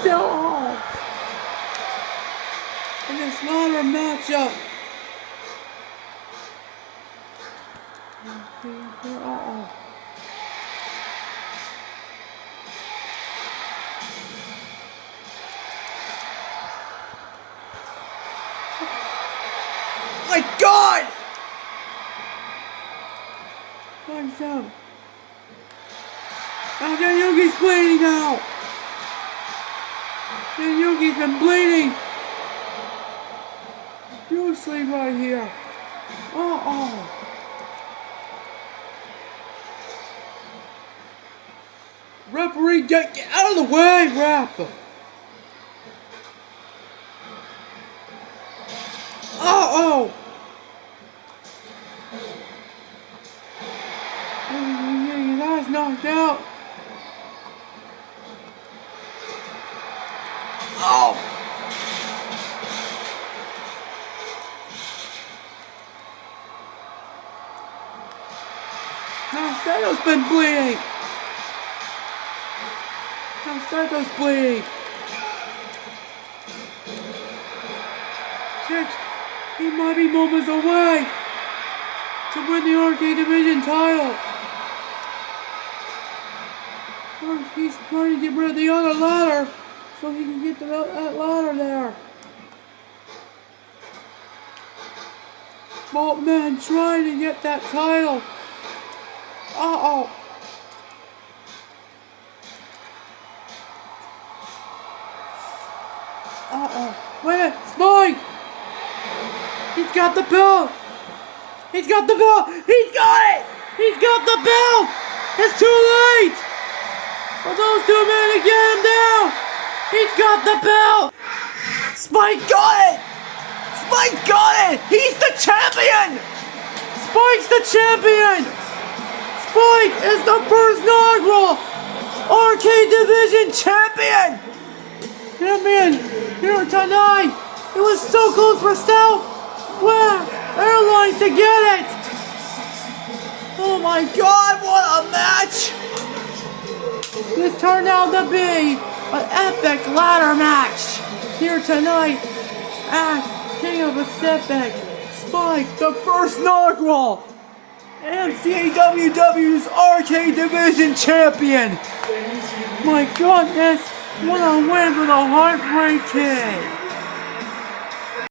Still on in this ladder matchup. My God! What's up? Oh, then Yuki's bleeding now. And Yuki's been bleeding profusely right here. Referee, get out of the way, ref. His eyes knocked out. Now Sato's been bleeding. Now Sato's bleeding. He might be moments away to win the Arcade Division title. Or he's trying to get rid of the other ladder so he can get to that ladder there. Both men trying to get that title. Wait a minute, Spike! He's got the belt! He's got the belt! He's got it! He's got the belt! It's too late! For those two men to get him down! He's got the belt! Spike got it! Spike got it! He's the champion! Spike's the champion! Spike is the first inaugural Arcade Division champion! Here tonight! It was so close for Airline to get it! Oh my God, what a match! This turned out to be an epic ladder match here tonight at King of Pacific. Spike, the first inaugural MCAWW's Arcade Division champion. My goodness, what a win for the Heartbreak Kid.